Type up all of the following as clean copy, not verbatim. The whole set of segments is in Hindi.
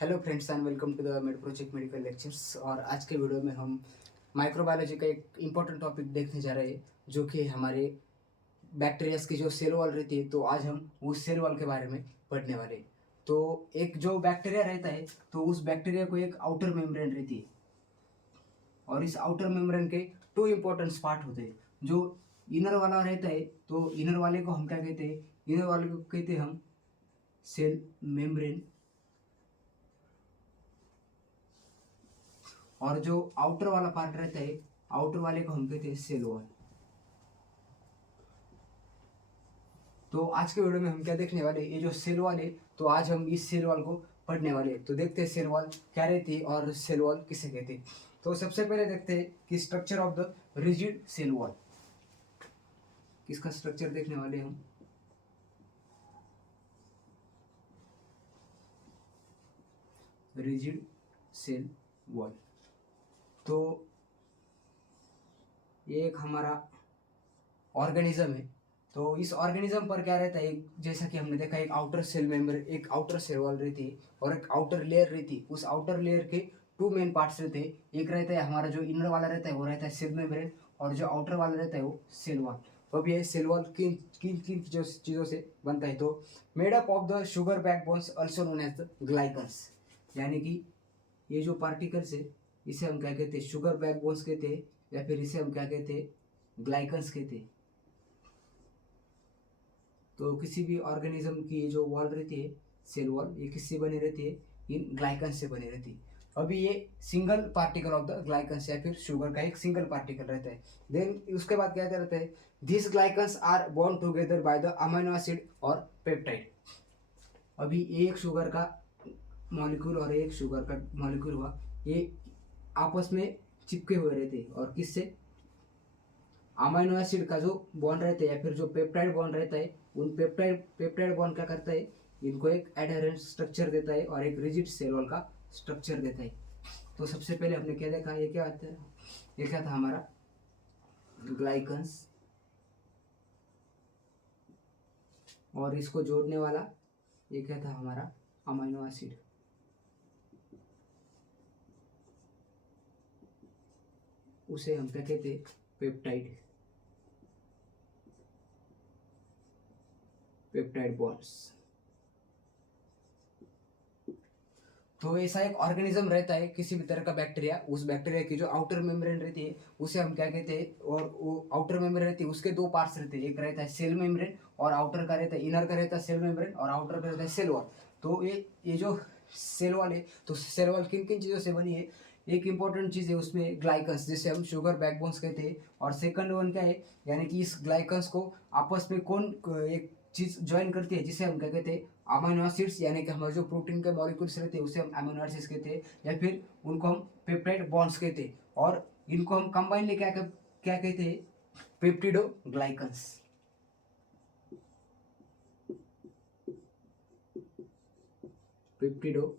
Hello friends and welcome to the Med Project medical lectures. और आज के वीडियो में हम माइक्रोबायोलॉजी का एक इम्पोर्टेंट टॉपिक देखने जा रहे हैं, जो कि हमारे बैक्टीरियाज की जो सेल वॉल रहती है। तो आज हम उस सेल वॉल के बारे में पढ़ने वाले हैं। तो एक जो बैक्टीरिया रहता है, तो उस बैक्टीरिया को एक आउटर मेम्ब्रेन रहती है, और इस आउटर मेम्ब्रेन के टू इम्पोर्टेंट पार्ट होते हैं। जो इनर वाला रहता है, तो इनर वाले को हम क्या कहते हैं? इनर वाले को कहते हैं हम सेल मेम्ब्रेन। और जो आउटर वाला पार्ट रहता है, आउटर वाले को हम कहते हैं सेल वॉल। तो आज के वीडियो में हम क्या देखने वाले हैं? ये जो सेल वॉल है, तो आज हम इस सेल वॉल को पढ़ने वाले हैं। तो देखते हैं सेल वॉल क्या रहती है और सेल वॉल किसे कहते हैं। तो सबसे पहले देखते हैं कि structure of the rigid cell wall. किसका स्ट्रक्चर देखने वाले हम? Rigid cell wall. तो ये एक हमारा ऑर्गेनिज्म है। तो इस ऑर्गेनिज्म पर क्या रहता है, जैसा कि हमने देखा, एक आउटर सेल मेम्बर, एक आउटर सेल वॉल रहती है और एक आउटर लेयर रहती है। उस आउटर लेयर के टू मेन पार्ट्स रहते हैं। एक रहता है हमारा जो इनर वाला रहता है, वो रहता है सेल मेम्ब्रेन, और जो आउटर वाला रहता है वो सेल वॉल। तो अब ये सेल वॉल किन किन किन चीज़ों से बनता है? तो made up of the sugar backbones also known as the glycans. यानी कि ये जो पार्टिकल्स है, इसे हम क्या कहते हैं? शुगर बैकबोन्स कहते हैं, या फिर इसे हम क्या कहते हैं? ग्लाइकन्स कहते हैं। तो किसी भी ऑर्गेनिज्म की ये जो वॉल रहती है, सेल वॉल, ये किससे बनी रहती है? इन ग्लाइकन से बनी रहती है। अभी ये सिंगल पार्टिकल ऑफ द ग्लाइकन्स, या फिर शुगर का एक सिंगल पार्टिकल रहता है। देन उसके बाद क्या रहता है? This glycans are bond together by the amino acid और पेप्टाइड। अभी एक शुगर का मॉलिक्यूल और एक शुगर का मॉलिक्यूल हुआ, ये आपस में चिपके हुए रहते हैं। और किससे? अमीनो एसिड का जो बॉन्ड रहता है, या फिर जो पेप्टाइड बॉन्ड रहता है, उन पेप्टाइड बॉन्ड क्या करता है? इनको एक एडहेरेंट स्ट्रक्चर देता है और एक रिजिड सेल वॉल का स्ट्रक्चर देता है। तो सबसे पहले हमने क्या देखा? ये क्या आता है? ये क्या था हमारा? ग्लाइकन्स। और इसको जोड़ने वाला ये क्या था हमारा? Amino acid. उसे हम क्या कहते हैं? पेप्टाइड। Peptide bonds. तो ऐसा एक ऑर्गेनिज्म रहता है, किसी भी तरह का बैक्टीरिया। उस बैक्टीरिया की जो आउटर मेम्ब्रेन रहती है, उसे हम क्या कहते हैं? और वो आउटर मेम्ब्रेन रहती है, उसके दो पार्ट्स रहते हैं। एक रहता है सेल मेम्ब्रेन, और आउटर का रहता है, इनर का रहता है सेल मेम्ब्रेन, और आउटर का रहता है सेल वॉल। तो ये जो सेल वॉल है, तो सेल वॉल किन किन चीज़ों से बनी है? एक इंपॉर्टेंट चीज़ है उसमें ग्लाइकन्स, जिसे हम शुगर बैकबोन्स कहते हैं। और सेकंड वन क्या है? यानी कि इस ग्लाइकन्स को आपस में कौन एक चीज ज्वाइन करती है, जिसे हम क्या कहते हैं? Amino acids. यानी कि हमारे जो प्रोटीन के मॉलिक्यूल्स रहते हैं, उसे हम अमीनो एसिड्स कहते हैं, या फिर उनको हम पेप्टाइड बॉन्ड्स कहते हैं। और इनको हम कंबाइनली क्या कहते हैं? पेप्टिडोग्लाइकन्स। पेप्टिडो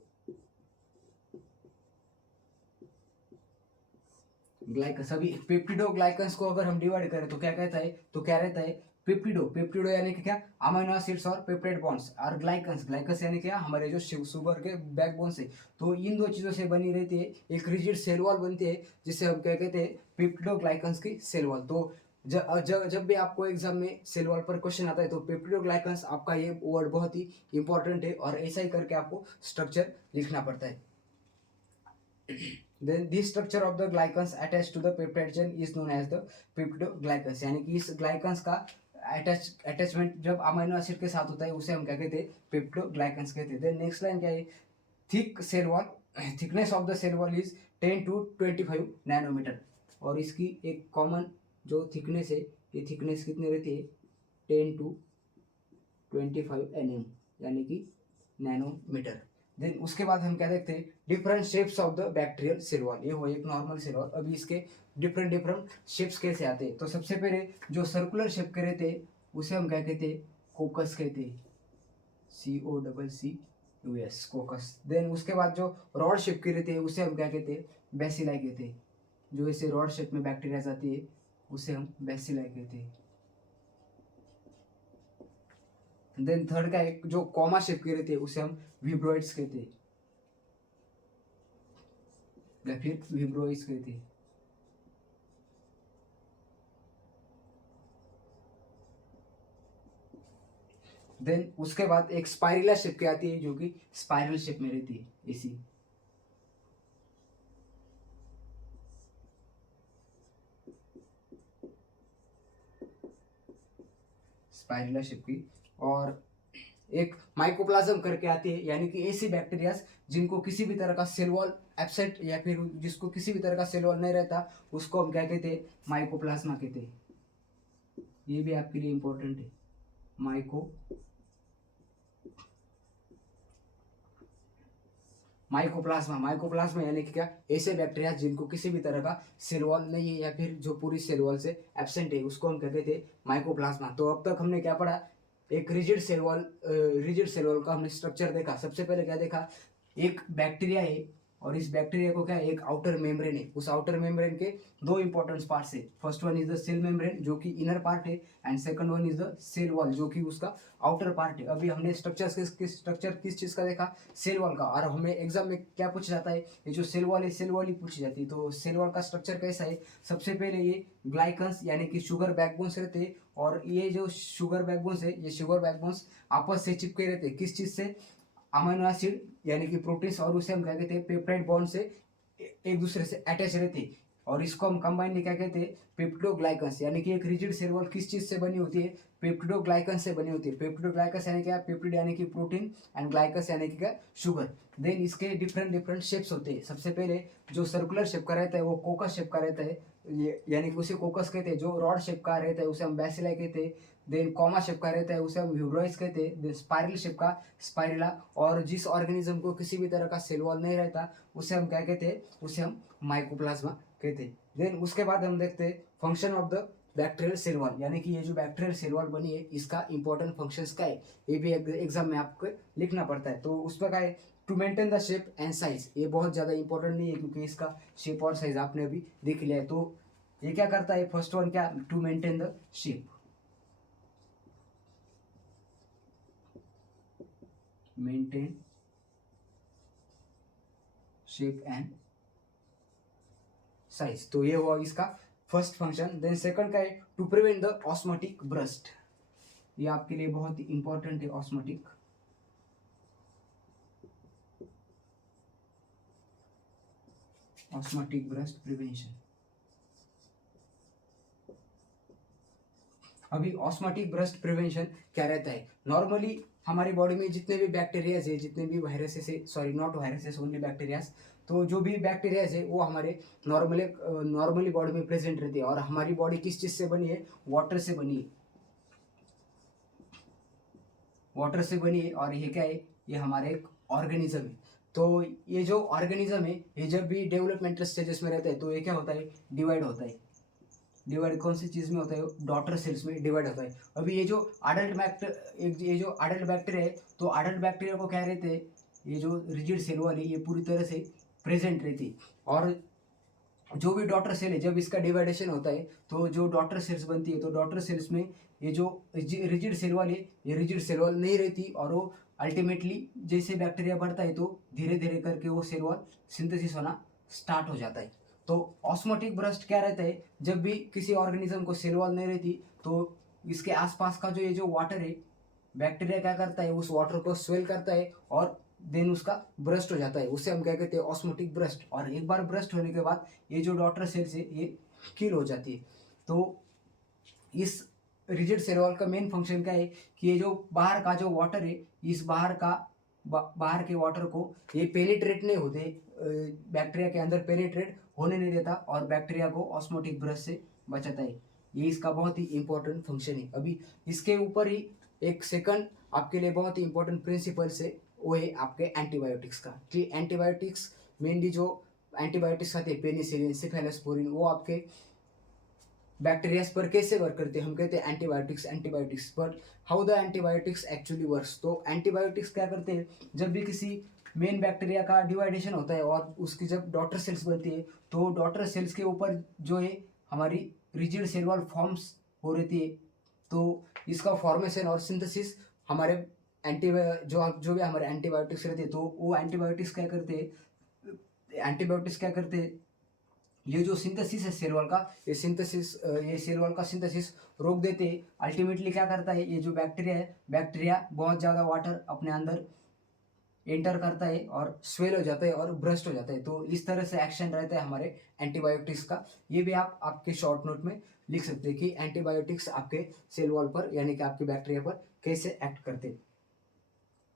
ग्लाइकन्स। अभी पेप्टिडोग्लाइकन्स को अगर हम डिवाइड करें तो क्या कहता है? तो क्या रहता है? पेप्टिडो यानी कि क्या? अमीनो एसिड्स और पेप्टाइड बॉन्ड्स। और ग्लाइकन्स यानी क्या? हमारे जो शुगर के बैकबोन्स है। तो इन दो चीजों से बनी रहती है एक रिजिड सेल वॉल बनती है, जिसे हम क्या कहते हैं? पेप्टिडोग्लाइकन्स की सेल वॉल। तो जब भी आपको एग्जाम में सेल वॉल पर क्वेश्चन आता है, तो पेप्टिडोग्लाइकन्स आपका ये वर्ड बहुत ही इंपॉर्टेंट है, और ऐसा ही करके आपको स्ट्रक्चर लिखना पड़ता है। Then this structure of the glycans attached to the peptide chain is known as the peptidoglycans। यानी कि इस ग्लाइकन्स का अटैचमेंट जब अमीनो एसिड के साथ होता है, उसे हम क्या कहते हैं? पेप्टोग्लाइकन्स कहते हैं। देन नेक्स्ट लाइन क्या है? Thick cell wall. Thickness of the cell wall is 10 to 25 nanometer. और इसकी एक कॉमन जो थिकनेस है, ये थिकनेस कितनी रहती है? 10 to 25 nm, यानी कि नैनोमीटर। देन उसके बाद हम क्या देखते हैं? Different shapes of the bacterial cell wall. ये हो एक नॉर्मल सेल वॉल। अभी इसके डिफरेंट डिफरेंट शेप्स कैसे आते हैं? तो सबसे पहले जो सर्कुलर शेप के रहते हैं, उसे हम क्या कहते हैं? कोकस कहते हैं। COCCUS, कोकस। देन उसके बाद जो रॉड शेप के रहते हैं, उसे हम क्या कहते हैं? बेसिलाई कहते हैं। जो ऐसे रॉड शेप में बैक्टीरिया आती है, उसे हम बेसिलाई कहते हैं। देन थर्ड का एक जो कॉमा शेप के रहते हैं, उसे हम विब्रोइड्स कहते हैं। या फिर विब्रोइस कहते हैं। देन उसके बाद एक स्पाइरुला शेप की आती है जो कि स्पाइरल शेप में रहती है ऐसी, स्पाइरुला शेप की। और एक माइकोप्लाज्म करके आती है, यानी कि ऐसी बैक्टीरिया जिनको किसी भी तरह का सेल वॉल एब्सेंट या फिर जिसको किसी भी तरह का सेल वॉल नहीं रहता, उसको हम क्या कहते हैं, माइकोप्लाज्मा कहते हैं। ये भी आपके लिए इंपॉर्टेंट है, माइकोप्लाज्मा। माइकोप्लाज्मा यानी कि क्या, ऐसे बैक्टीरिया जिनको किसी भी तरह का सेल वॉल नहीं है या फिर जो पूरी सेल वॉल से एब्सेंट है, उसको हम क्या कहते हैं, माइकोप्लाज्मा। तो अब तक हमने क्या पढ़ा, एक रिजिड सेल वॉल का हमने स्ट्रक्चर देखा। सबसे पहले क्या देखा, एक बैक्टीरिया है और इस बैक्टीरिया को क्या है, एक आउटर मेम्ब्रेन है। उस आउटर मेम्ब्रेन के दो इंपॉर्टेंट पार्ट्स है। First one is the cell membrane जो कि इनर पार्ट है, and second one is the cell wall जो कि उसका आउटर पार्ट है। अभी हमने स्ट्रक्चर किस चीज का देखा, सेल वॉल का। और हमें एग्जाम में क्या पूछा जाता है, ये जो सेल वॉल है, सेल वॉल ही पूछी जाती है। तो सेल वॉल का स्ट्रक्चर कैसा है, सबसे पहले ये ग्लाइकन्स यानी कि शुगर बैकबोन्स रहते हैं। और ये जो शुगर बैकबोन्स है, ये शुगर बैकबोन्स आपस से चिपके रहते हैं। किस चीज से, अमीनो एसिड यानी कि प्रोटीन्स, और उसे हम क्या कहते हैं, पेप्टाइड बॉन्ड से एक दूसरे से अटैच रहते हैं। और इसको हम कंबाइनली क्या कहते हैं, पेप्टिडोग्लाइकन्स। यानी कि एक रिजिड सेल वॉल किस चीज से बनी होती है, पेप्टिडोग्लाइकन्स से बनी होती है। पेप्टिडोग्लाइकन्स यानी क्या, पेप्टिड यानी कि प्रोटीन, एंड ग्लाइकस यानी कि क्या, शुगर। देन इसके डिफरेंट डिफरेंट शेप्स होते हैं। सबसे पहले जो सर्कुलर शेप का रहता है वो कोकस शेप का रहता है, यानी कि उसे कोकस कहते हैं। जो रॉड शेप का रहता है उसे हम बैसिलाई कहते हैं। देन कॉमा शेप का रहता है उसे हम विब्रोइस कहते हैं। देन स्पाइरल शेप का स्पाइरुला। और जिस ऑर्गेनिज्म को किसी भी तरह का सेल वॉल नहीं रहता, उसे हम क्या कहते हैं, उसे हम माइकोप्लाज्मा कहते हैं। देन उसके बाद हम देखते हैं function of the bacterial cell wall, यानी कि ये जो बैक्टीरियल सेल वॉल बनी है इसका इंपॉर्टेंट फंक्शंस क्या है, ये भी एग्जाम में आपको लिखना पड़ता है। तो उसमें क्या है, to maintain the shape and size. ये बहुत ज़्यादा इंपॉर्टेंट नहीं है क्योंकि इसका शेप और साइज आपने अभी देख लिया है। तो ये क्या करता है, फर्स्ट वन क्या, to maintain the shape, maintain shape and size. तो ये हुआ इसका फर्स्ट फंक्शन। देन सेकंड का है to prevent the osmotic burst. ये आपके लिए बहुत ही इंपॉर्टेंट है, ऑस्मोटिक ब्रस्ट प्रिवेंशन। अभी ऑस्मोटिक ब्रस्ट प्रिवेंशन क्या रहता है, नॉर्मली हमारी बॉडी में जितने भी बैक्टीरियाज है, जितने भी वायरसेस है, sorry not viruses, only bacterias. तो जो भी बैक्टीरियाज है वो हमारे नॉर्मली बॉडी में प्रेजेंट रहती है। और हमारी बॉडी किस चीज़ से बनी है, वाटर से बनी है, वाटर से बनी है। और ये क्या है, ये हमारे एक ऑर्गेनिज्म है। तो ये जो ऑर्गेनिज्म है, ये जब भी डेवलपमेंटल स्टेजेस में रहता है तो ये क्या होता है, डिवाइड होता है। डिवाइड कौन सी चीज में होता है, डॉटर सेल्स में डिवाइड होता है। अभी ये जो अडल्ट बैक्टीरिया है, तो अडल्ट बैक्टीरिया को क्या रहते हैं, ये जो रिजिड सेल वाली, ये पूरी तरह से प्रेजेंट रहती है। और जो भी डॉटर सेल है, जब इसका डिवाइडेशन होता है तो जो डॉटर सेल्स बनती है, तो डॉटर सेल्स में ये जो रिजिड सेल वाली है, ये रिजिड सेल वाल नहीं रहती। और वो अल्टीमेटली जैसे बैक्टीरिया बढ़ता है तो धीरे धीरे करके वो सेल वॉल सिंथेसिस होना स्टार्ट हो जाता है। तो ऑस्मोटिक ब्रस्ट क्या रहता है, जब भी किसी ऑर्गेनिज्म को सेल वॉल नहीं रहती तो इसके आसपास का जो ये जो वाटर है, बैक्टीरिया क्या करता है, उस वाटर को स्वेल करता है और देन उसका ब्रस्ट हो जाता है। उसे हम क्या कहते हैं, ऑस्मोटिक ब्रस्ट। और एक बार ब्रस्ट होने के बाद ये जो डॉटर सेल्स है ये किल हो जाती है। तो इस रिजिड सेल वॉल का मेन फंक्शन क्या है कि ये जो बाहर का जो वाटर है, इस बाहर के वाटर को ये पेनिट्रेट नहीं होते, बैक्टीरिया के अंदर पेनिट्रेट होने नहीं देता और बैक्टीरिया को ऑस्मोटिक ब्रश से बचाता है। ये इसका बहुत ही इंपॉर्टेंट फंक्शन है। अभी इसके ऊपर ही एक सेकंड आपके लिए बहुत ही इंपॉर्टेंट प्रिंसिपल्स है, वो है आपके एंटीबायोटिक्स का। कि एंटीबायोटिक्स मेनली जो एंटीबायोटिक्स आते हैं, पेनिसिलिन, सिफेलोस्पोरिन, वो आपके बैक्टीरियाज पर कैसे वर्क करते हैं, हम कहते हैं antibiotics. But how the antibiotics actually works, तो एंटीबायोटिक्स क्या करते हैं, जब भी किसी मेन बैक्टीरिया का डिवाइडेशन होता है और उसकी जब डॉटर सेल्स बनती है, तो डॉटर सेल्स के ऊपर जो है हमारी रिजिड सेल वॉल फॉर्म्स हो रहती है। तो इसका फॉर्मेशन और सिंथेसिस हमारे जो भी हमारे एंटीबायोटिक्स रहते हैं, तो वो एंटीबायोटिक्स क्या करते हैं, एंटीबायोटिक्स क्या करते हैं, ये जो सिंथेसिस है सेल वॉल का, ये सेल वॉल का सिंथेसिस रोक देते हैं। अल्टीमेटली क्या करता है, ये जो बैक्टीरिया है, बैक्टीरिया बहुत ज़्यादा वाटर अपने अंदर एंटर करता है और स्वेल हो जाता है और ब्रस्ट हो जाता है। तो इस तरह से एक्शन रहता है हमारे एंटीबायोटिक्स का। ये भी आप आपके शॉर्ट नोट में लिख सकते हैं कि एंटीबायोटिक्स आपके सेल वॉल पर यानी कि आपके बैक्टीरिया पर कैसे एक्ट करते हैं।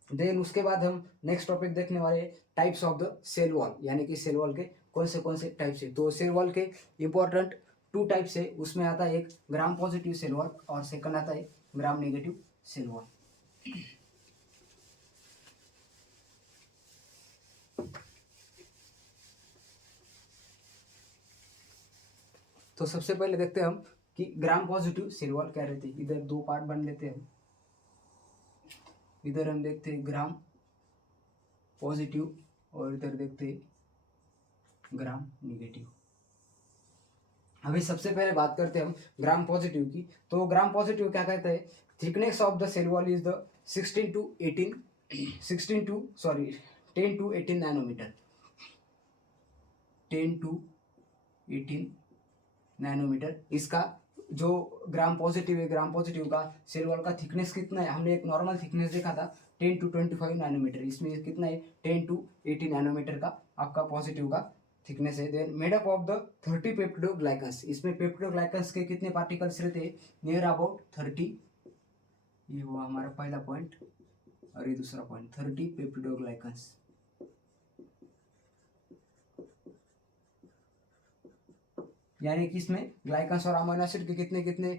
देन उसके बाद हम नेक्स्ट टॉपिक देखने वाले types of the cell wall, यानी कि सेल वॉल के कौन से टाइप्स है। तो सेल वॉल के इंपॉर्टेंट 2 टाइप्स है, उसमें आता है एक ग्राम पॉजिटिव सेल वॉल और सेकंड आता है ग्राम नेगेटिव सेल वॉल। तो सबसे पहले देखते हैं हम कि ग्राम पॉजिटिव सेल वॉल क्या रहती है। इधर 2 पार्ट बन लेते हैं। इधर हम देखते हैं ग्राम पॉजिटिव और इधर देखते हैं ग्राम नेगेटिव। अभी सबसे पहले बात करते हैं हम ग्राम पॉजिटिव की। तो ग्राम पॉजिटिव क्या कहते हैं, thickness of the cell wall is the 10 to 18 nanometre, 10 to 18 nanometre. इसका जो ग्राम पॉजिटिव है, ग्राम पॉजिटिव का सेल वॉल का थिकनेस कितना है, हमने एक नॉर्मल थिकनेस देखा था 10 to 25 नैनोमीटर। इसमें कितना है, 10 to 18 नैनोमीटर का आपका पॉजिटिव का थिकनेस है। Then made up of the 30 peptidoglycans. इसमें पेप्टिडोग्लाइकन्स के कितने पार्टिकल्स रहते हैं, नियर अबाउट 30। ये हुआ हमारा पहला पॉइंट और ये दूसरा पॉइंट, 30 पेप्टिडोग्लाइकन्स। यानी कि इसमें ग्लाइकन्स और अमीनो एसिड के कितने कितने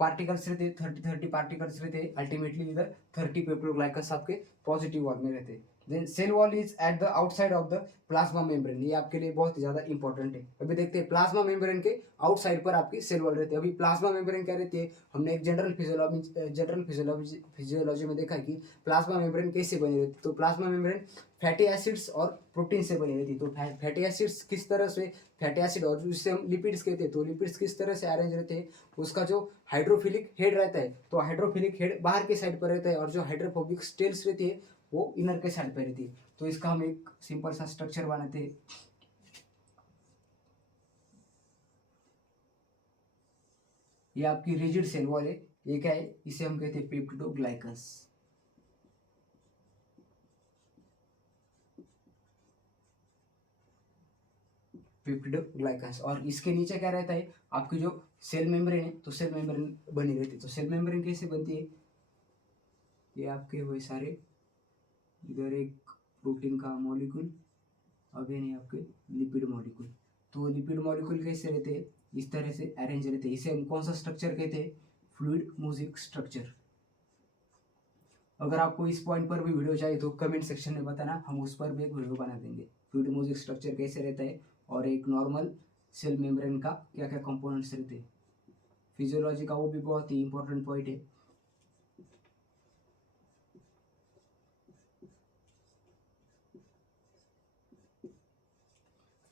पार्टिकल्स रहते, 30 पार्टिकल्स रहते। अल्टीमेटली इधर 30 पेप्टिडोग्लाइकन्स आपके पॉजिटिव वॉल में रहते। Then cell wall is at the outside of the plasma membrane. ये आपके लिए बहुत ही ज्यादा इंपॉर्टेंट है। अभी देखते हैं प्लाज्मा मेम्ब्रेन के आउटसाइड पर आपकी सेल वॉल रहती है। अभी प्लाज्मा मेम्ब्रेन क्या रहती है, हमने एक जनरल फिजियोलॉजी में देखा कि प्लाज्मा मेम्ब्रेन कैसे बनी रहती है। तो प्लाज्मा मेम्ब्रेन फैटी एसिड्स और प्रोटीन से बनी रहती है। तो फैटी एसिड्स किस तरह से, फैटी एसिड और जिससे हम लिपिड्स कहते हैं, तो लिपिड्स किस तरह से अरेंज रहते हैं, उसका जो हाइड्रोफिलिक हेड रहता है, तो हाइड्रोफिलिक हेड बाहर के साइड पर रहता है और जो हाइड्रोफोबिक टेल्स रहती है वो इनर के साइड पर रहती है। तो इसका हम एक सिंपल सा स्ट्रक्चर बनाते हैं। ये आपकी रिजिड सेल वॉल है। ये क्या है, इसे हम कहते हैं पेप्टिडोग्लाइकन्स। पेप्टिडोग्लाइकन्स। और इसके नीचे क्या रहता है, आपकी जो सेल मेम्ब्रेन है, तो सेल मेम्ब्रेन बनी रहती है। तो सेल मेम्ब्रेन कैसे बनती है, ये आपके वही सारे, इधर एक प्रोटीन का मॉलिक्यूल, अगेन ये आपके लिपिड मॉलिक्यूल। तो लिपिड मॉलिक्यूल कैसे रहते हैं, इस तरह से अरेंज रहते हैं। इसे हम कौन सा स्ट्रक्चर कहते हैं, फ्लूइड मोज़ेक स्ट्रक्चर। अगर आपको इस पॉइंट पर भी वीडियो चाहिए तो कमेंट सेक्शन में बताना, हम उस पर भी एक वीडियो बना देंगे। फ्लूइड मोज़ेक स्ट्रक्चर कैसे रहता है और एक नॉर्मल सेल मेम्ब्रेन का क्या क्या कंपोनेंट्स रहते हैं, फिजियोलॉजी का वो भी बहुत ही इंपॉर्टेंट पॉइंट है।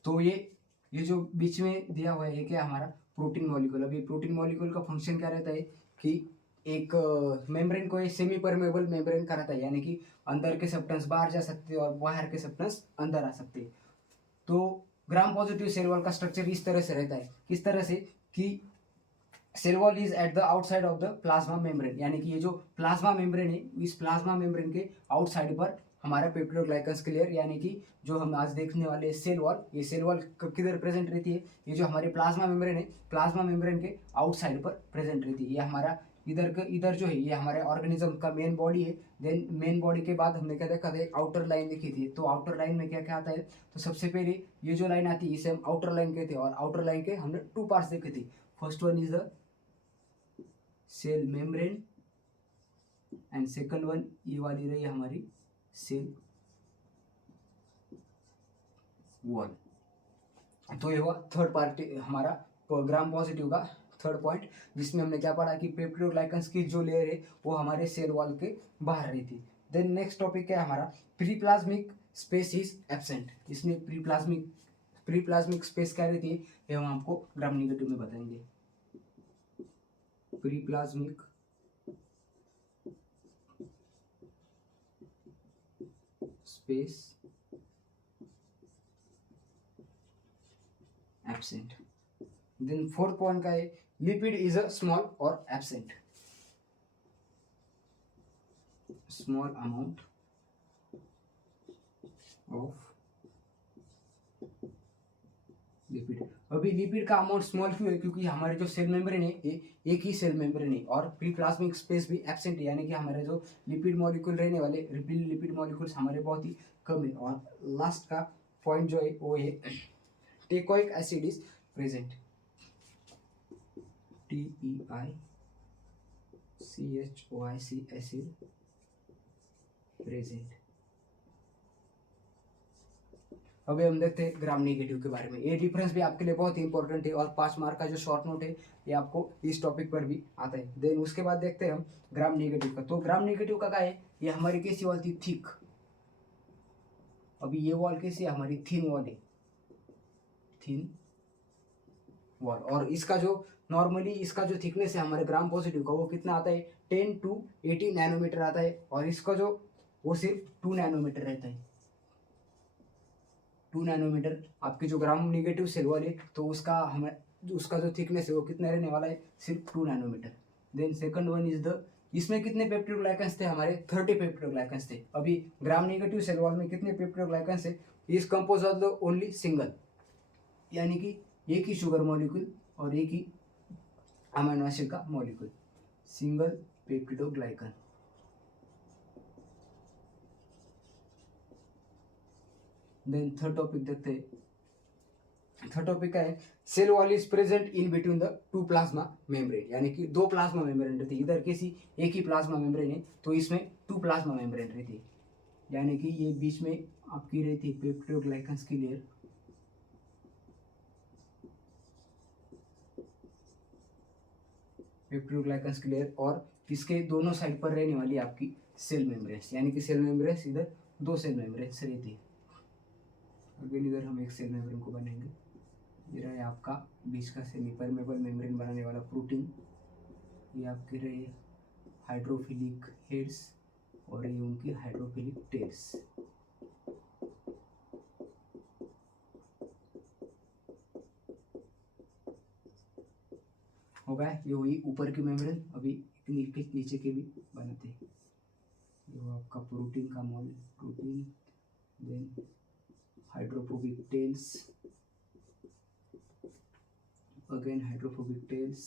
तो ये जो बीच में दिया हुआ है ये क्या हमारा प्रोटीन मॉलिक्यूल। अभी प्रोटीन मॉलिक्यूल का फंक्शन क्या रहता है कि एक मेम्ब्रेन को सेमी परमेबल मेम्ब्रेन का रहता है, यानी कि अंदर के सब्सटेंस बाहर जा सकते हैं और बाहर के सब्सटेंस अंदर आ सकते हैं। तो ग्राम पॉजिटिव सेल वॉल का स्ट्रक्चर इस तरह से रहता है, किस तरह से कि cell wall is at the outside of the plasma membrane, यानी कि ये जो प्लाज्मा मेम्ब्रेन है, इस प्लाज्मा मेम्ब्रेन के आउटसाइड पर हमारा पेप्टिडोग्लाइकन्स के लेयर, यानी कि जो हम आज देखने वाले सेल वॉल, ये सेल वॉल किधर प्रेजेंट रहती है, ये जो हमारे प्लाज्मा मेम्ब्रेन है, प्लाज्मा मेम्ब्रेन के आउटसाइड पर प्रेजेंट रहती है। ये हमारा इधर जो है ये हमारे ऑर्गेनिज्म का मेन बॉडी है। देन मेन बॉडी के बाद हमने क्या देखा था, एक आउटर लाइन देखी थी। तो आउटर लाइन में क्या क्या आता है, तो सबसे पहले ये जो लाइन आती है इसे हम आउटर लाइन कहते हैं। और आउटर लाइन के हमने 2 पार्ट्स देखे थे। First one is the cell membrane and second one ये वाली रही हमारी सेल वॉल। तो ये हुआ थर्ड पार्ट हमारा ग्राम पॉजिटिव का थर्ड पॉइंट, जिसमें हमने क्या पढ़ा कि पेप्टिडोग्लाइकन्स की जो लेयर है वो हमारे सेल वॉल के बाहर रही थी। देन नेक्स्ट टॉपिक क्या है हमारा, प्रीप्लाज्मिक स्पेस इज एब्सेंट। इसमें प्रीप्लाज्मिक स्पेस क्या रहती है ये हम आपको ग्राम नेगेटिव में बताएंगे। Periplasmic space absent. Then fourth point का है लिपिड इज अ स्मॉल और absent, small amount of lipid. अभी लिपिड का अमाउंट स्मॉल क्यों है, क्योंकि हमारे जो सेल मेम्ब्रेन है ये एक ही सेल मेम्ब्रेन है और प्री प्लाज्मिक स्पेस भी एब्सेंट है, यानी कि हमारे जो लिपिड मॉलिक्यूल रहने वाले लिपिड मॉलिक्यूल्स हमारे बहुत ही कम है। और लास्ट का पॉइंट जो है वो है teichoic acid is present, TEICHOIC acid present. अभी हम देखते हैं ग्राम नेगेटिव के बारे में। ये डिफरेंस भी आपके लिए बहुत ही इंपॉर्टेंट है और 5 मार्क का जो शॉर्ट नोट है ये आपको इस टॉपिक पर भी आता है। देन उसके बाद देखते हैं हम ग्राम नेगेटिव का। तो ग्राम नेगेटिव का क्या है, ये हमारी कैसी वॉल थी, थिक। अभी ये वॉल कैसी है, हमारी थिन वॉल है, थिन वॉल। और इसका जो नॉर्मली इसका जो थिकनेस है हमारे ग्राम पॉजिटिव का वो कितना आता है, 10 to 18 नैनोमीटर आता है। और इसका जो वो सिर्फ 2 नैनोमीटर रहता है, 2 नैनोमीटर। आपके जो ग्राम निगेटिव सेल वाले तो उसका जो थिकनेस है वो कितना रहने वाला है, सिर्फ 2 nanometre. Then second one is the, इसमें कितने पेप्टिडोग्लाइकन्स थे हमारे, 30 पेप्टिडोग्लाइकन्स थे। अभी ग्राम निगेटिव सेल वॉल में कितने पेप्टिडोग्लाइकन्स है, is compose of the only single, यानी कि एक ही शुगर मॉलिक्यूल और एक ही अमीनो एसिड का molecule, single peptidoglycan. Then third topic देखते हैं। थर्ड टॉपिक का है cell wall is present in between the 2 plasma membrane, यानी कि 2 प्लाज्मा मेम्ब्रेन रहती है। इधर किसी एक ही प्लाज्मा मेम्ब्रेन है तो इसमें 2 प्लाज्मा मेम्ब्रेन रहती है, यानी कि ये बीच में आपकी रहती है पेप्टिडोग्लाइकन्स की लेयर, पेप्टिडोग्लाइकन्स की लेयर। और इसके दोनों साइड पर रहने वाली आपकी सेल मेम्ब्रेन्स, यानी कि सेल मेम्ब्रेन्स इधर 2 सेल मेम्ब्रेन्स रहती है। अगेन इधर हम एक सेल मेम्ब्रेन को बनाएंगे, ये रहा है आपका बीच का सेमी परमेबल मेम्ब्रेन बनाने वाला प्रोटीन, ये आपके रहे हाइड्रोफिलिक हेड्स और ये उनकी हाइड्रोफिलिक टेल्स। हो गया, ये हुई ऊपर की मेम्ब्रेन। अभी नीचे के भी बनाते हैं। ये वो आपका प्रोटीन का मॉल, protein, then hydrophobic tails, again hydrophobic tails,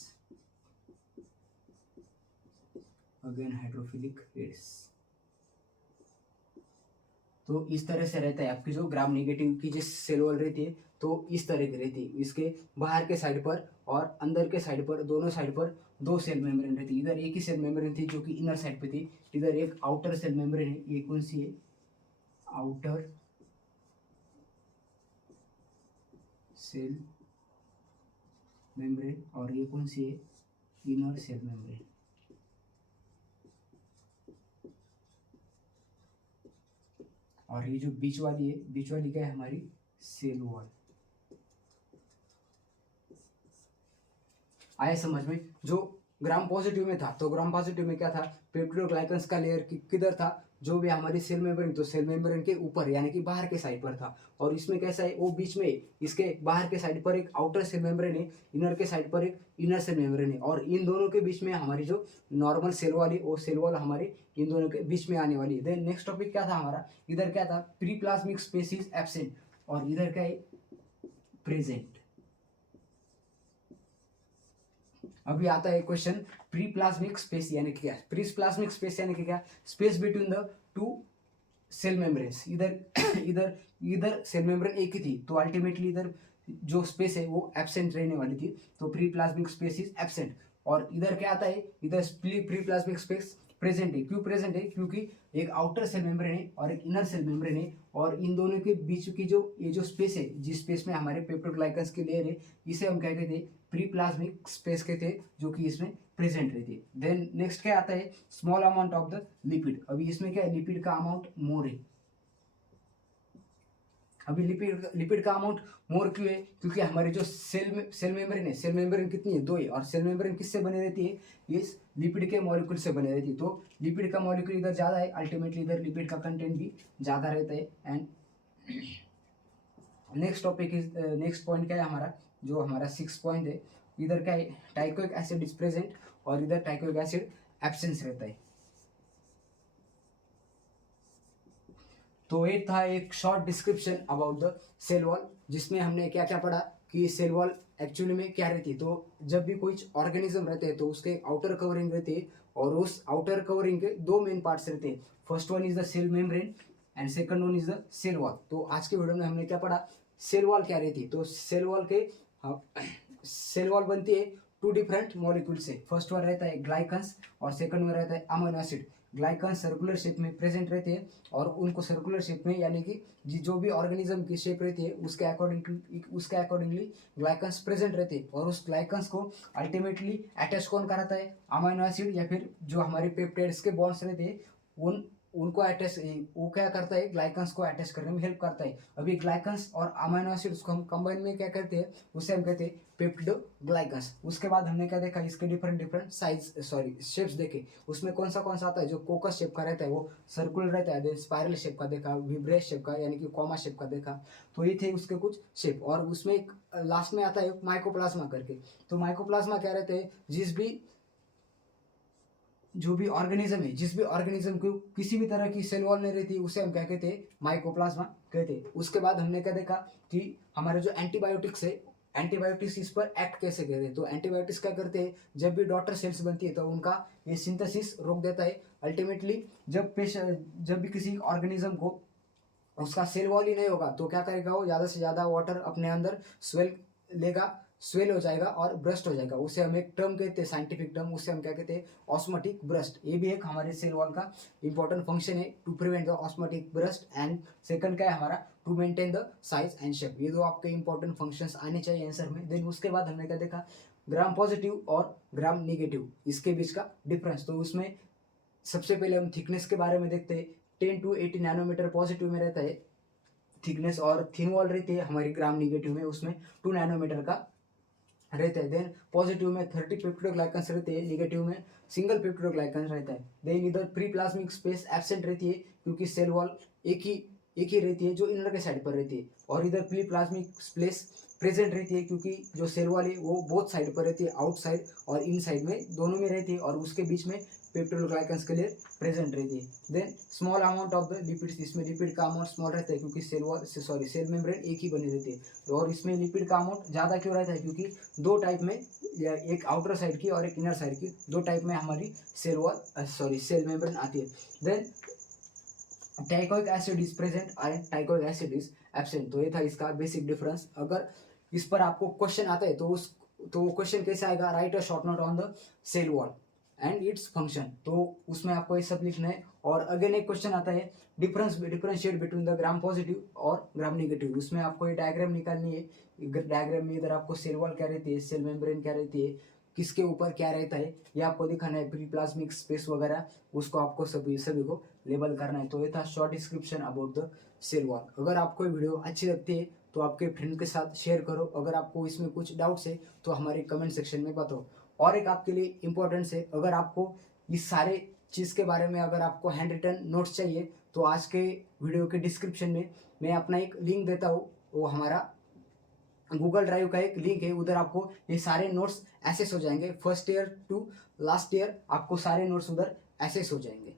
again hydrophilic heads। तो इस तरह से रहता है आपकी जो ग्राम नेगेटिव की जो सेल वॉल रहती है, तो इस तरह की रहती है। इसके बाहर के साइड पर और अंदर के साइड पर, दोनों साइड पर 2 सेल मेम्ब्रेन रहती है। इधर एक ही सेल मेम्ब्रेन थी जो कि इनर साइड पे थी, इधर एक आउटर सेल मेम्ब्रेन है। ये कौन सी है, आउटर सेल मेम्ब्रेन, और ये कौन सी है, इनर सेल मेम्ब्रेन। और ये जो बीच वाली है, बीच वाली क्या है, हमारी सेल वॉल। आया समझ में। जो ग्राम पॉजिटिव में था, तो ग्राम पॉजिटिव में क्या था, पेप्टिडोग्लाइकन्स का लेयर किधर था, जो भी हमारी सेल मेम्ब्रेन, तो सेल मेम्ब्रेन के ऊपर यानी कि बाहर के साइड पर था। और इसमें कैसा है, वो बीच में, इसके बाहर के साइड पर एक आउटर सेल मेम्ब्रेन है, इनर के साइड पर एक इनर सेल मेम्ब्रेन है। और इन दोनों के बीच में हमारी जो नॉर्मल सेल वॉल है, वो सेल वॉल हमारे इन दोनों के बीच में आने वाली है। देन नेक्स्ट टॉपिक क्या था हमारा, इधर क्या था, pre plasmic space is absent, और इधर क्या है, प्रेजेंट। अभी आता है क्वेश्चन, प्री प्लाज्मिक स्पेस यानी कि क्या, प्री प्लाज्मिक स्पेस यानी कि क्या, space between the 2 cell membranes. इधर सेल मेम्ब्रेन एक ही थी, तो अल्टीमेटली इधर जो स्पेस है वो एब्सेंट रहने वाली थी, तो pre plasmic space is absent. और इधर क्या आता है, इधर प्री प्लाज्मिक स्पेस प्रेजेंट है। क्यों प्रेजेंट है, क्योंकि एक आउटर सेल मेम्ब्रेन है और एक इनर सेल मेम्ब्रेन है, और इन दोनों के बीच की जो ये जो स्पेस है, जिस स्पेस में हमारे पेप्टिडोग्लाइकन्स की लेयर है, इसे हम क्या कहते हैं, प्री प्लाज्मिक स्पेस कहते हैं, जो कि इसमें प्रेजेंट रहती है। देन नेक्स्ट क्या आता है, small amount of the lipid. अभी इसमें क्या है, लिपिड का अमाउंट मोर है। अभी लिपिड का अमाउंट मोर क्यों है, क्योंकि हमारे जो सेल मेम्ब्रेन है, सेल मेम्ब्रेन कितनी है, 2 है। और सेल मेम्ब्रेन किससे बनी रहती है, ये लिपिड के मॉलिक्यूल से बनी रहती है। तो लिपिड का मॉलिक्यूल इधर ज़्यादा है, अल्टीमेटली इधर लिपिड का कंटेंट भी ज़्यादा रहता है। And next topic is, next point क्या है हमारा, जो हमारा 6 पॉइंट है, इधर क्या है, टाइकोइक एसिड इज प्रेजेंट और इधर टाइकोइक एसिड एब्सेंस रहता है। तो ये था एक short description about the cell wall, जिसमें हमने क्या क्या पढ़ा कि सेल वॉल एक्चुअली में क्या रहती है। तो जब भी कोई ऑर्गेनिज्म रहते हैं तो उसके आउटर कवरिंग रहती है, और उस आउटर कवरिंग के दो मेन पार्ट्स रहते हैं। First one is the cell membrane and second one is the cell wall. तो आज के वीडियो में हमने क्या पढ़ा, सेल वॉल क्या रहती है। तो सेल वॉल के सेल वॉल बनती है टू डिफरेंट मॉलिक्यूल से। फर्स्ट वन रहता है ग्लाइकन्स और सेकंड वन रहता है amino acid. Glycan circular shape में प्रेजेंट रहते हैं, और उनको सर्कुलर शेप में यानी कि जो भी ऑर्गेनिज्म की शेप रहती है उसके अकॉर्डिंगली ग्लाइकन्स प्रेजेंट रहते हैं। और उस ग्लाइकन्स को अल्टीमेटली अटैच कौन कराता है, अमीनो एसिड या फिर जो हमारे पेप्टाइड्स के बॉन्ड्स रहते हैं उन उनको अटैच, वो क्या करता है, ग्लाइकन्स को अटैच करने में हेल्प करता है। अभी ग्लाइकन्स और अमीनो एसिड्स को हम कंबाइन में क्या करते हैं, उसे हम कहते हैं पेप्टिडोग्लाइकन्स। उसके बाद हमने क्या देखा, इसके डिफरेंट डिफरेंट शेप्स देखे। उसमें कौन सा आता है, जो कोकस शेप का रहता है वो सर्कुलर रहता है, स्पाइरल शेप का देखा, विब्रेस शेप का यानी कि कॉमा शेप का देखा। तो ये थे उसके कुछ शेप। और उसमें एक लास्ट में आता है माइकोप्लाज्मा करके। तो माइकोप्लाज्मा क्या रहते हैं, जो भी ऑर्गेनिज्म है, जिस भी ऑर्गेनिज्म को किसी भी तरह की सेल वॉल नहीं रहती उसे हम क्या कहते हैं, माइकोप्लाज्मा कहते हैं। उसके बाद हमने क्या देखा कि हमारे जो एंटीबायोटिक्स है, एंटीबायोटिक्स इस पर एक्ट कैसे करते हैं। तो एंटीबायोटिक्स क्या करते हैं, जब भी डॉटर सेल्स बनती है तो उनका ये सिंथेसिस रोक देता है। अल्टीमेटली जब भी किसी ऑर्गेनिज्म को उसका सेल वॉल ही नहीं होगा तो क्या करेगा, वो ज़्यादा से ज़्यादा वाटर अपने अंदर लेगा, स्वेल हो जाएगा और ब्रस्ट हो जाएगा। उसे हम एक टर्म कहते हैं, साइंटिफिक टर्म, उसे हम क्या कहते हैं, ऑस्मोटिक ब्रस्ट। ये भी एक हमारे सेल वॉल का इंपॉर्टेंट फंक्शन है, to prevent the osmotic burst. And second क्या है हमारा, to maintain the size and shape. ये दो आपके इंपॉर्टेंट फंक्शंस आने चाहिए आंसर में। देन उसके बाद हमने क्या देखा, ग्राम पॉजिटिव और ग्राम निगेटिव, इसके बीच का डिफरेंस। तो उसमें सबसे पहले हम थिकनेस के बारे में देखते हैं। 10 to 80 नैनोमीटर पॉजिटिव में रहता है थिकनेस, और थिन वॉल रहती है हमारी ग्राम निगेटिव में, उसमें 2 नैनोमीटर का रहता है। देन पॉजिटिव में 30 पेप्टिडोग्लाइकन्स रहते हैं, निगेटिव में सिंगल पेप्टिडोग्लाइकन्स रहता है। देन इधर प्री प्लाज्मिक स्पेस एब्सेंट रहती है, क्योंकि सेल वॉल एक ही रहती है जो इनर के साइड पर रहती है। और इधर प्री प्लाज्मिक स्पेस प्रेजेंट रहती है, क्योंकि जो सेल वॉल है वो बोथ साइड पर रहती है, आउटसाइड और इन साइड में दोनों में रहती है, और उसके बीच में पेप्टिडोग्लाइकन्स के लिए प्रेजेंट रहती है। Then small amount of the lipids, इसमें लिपिड का अमाउंट स्मॉल रहता है, क्योंकि सेल मेम्ब्रेन एक ही बनी रहती है। और इसमें लिपिड का अमाउंट ज़्यादा क्यों रहता है, क्योंकि दो टाइप में, या एक आउटर साइड की और एक इनर साइड की, दो टाइप में हमारी सेल मेम्ब्रेन आती है। Then teichoic acid is present and teichoic acid is absent. तो ये था इसका बेसिक डिफरेंस। अगर इस पर आपको क्वेश्चन आता है तो वो क्वेश्चन कैसे आएगा, write a short note on the cell wall and its function. तो उसमें आपको ये सब लिखना है। और अगेन एक क्वेश्चन आता है, differentiate between the gram positive और ग्राम नेगेटिव। उसमें आपको ये डायग्राम निकालनी है। डायग्राम में इधर आपको सेल वॉल क्या रहती है, सेल मेम्ब्रेन क्या रहती है, किसके ऊपर क्या रहता है, ये आपको दिखाना है। प्री प्लाज्मिक स्पेस वगैरह उसको आपको सभी को लेबल करना है। तो ये था short description about the cell wall. अगर आपको ये वीडियो अच्छी लगती है तो आपके फ्रेंड के साथ शेयर करो। अगर आपको इसमें कुछ डाउट्स है तो हमारे कमेंट सेक्शन में बताओ। और एक आपके लिए इम्पोर्टेंस है, अगर आपको इस सारे चीज़ के बारे में अगर आपको हैंड रिटन नोट्स चाहिए तो आज के वीडियो के डिस्क्रिप्शन में मैं अपना एक लिंक देता हूँ। वो हमारा गूगल ड्राइव का एक लिंक है, उधर आपको ये सारे नोट्स एक्सेस हो जाएंगे। First year to last year आपको सारे नोट्स उधर एक्सेस हो जाएंगे।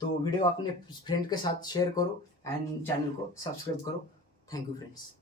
तो वीडियो अपने फ्रेंड के साथ शेयर करो एंड चैनल को सब्सक्राइब करो। Thank you friends.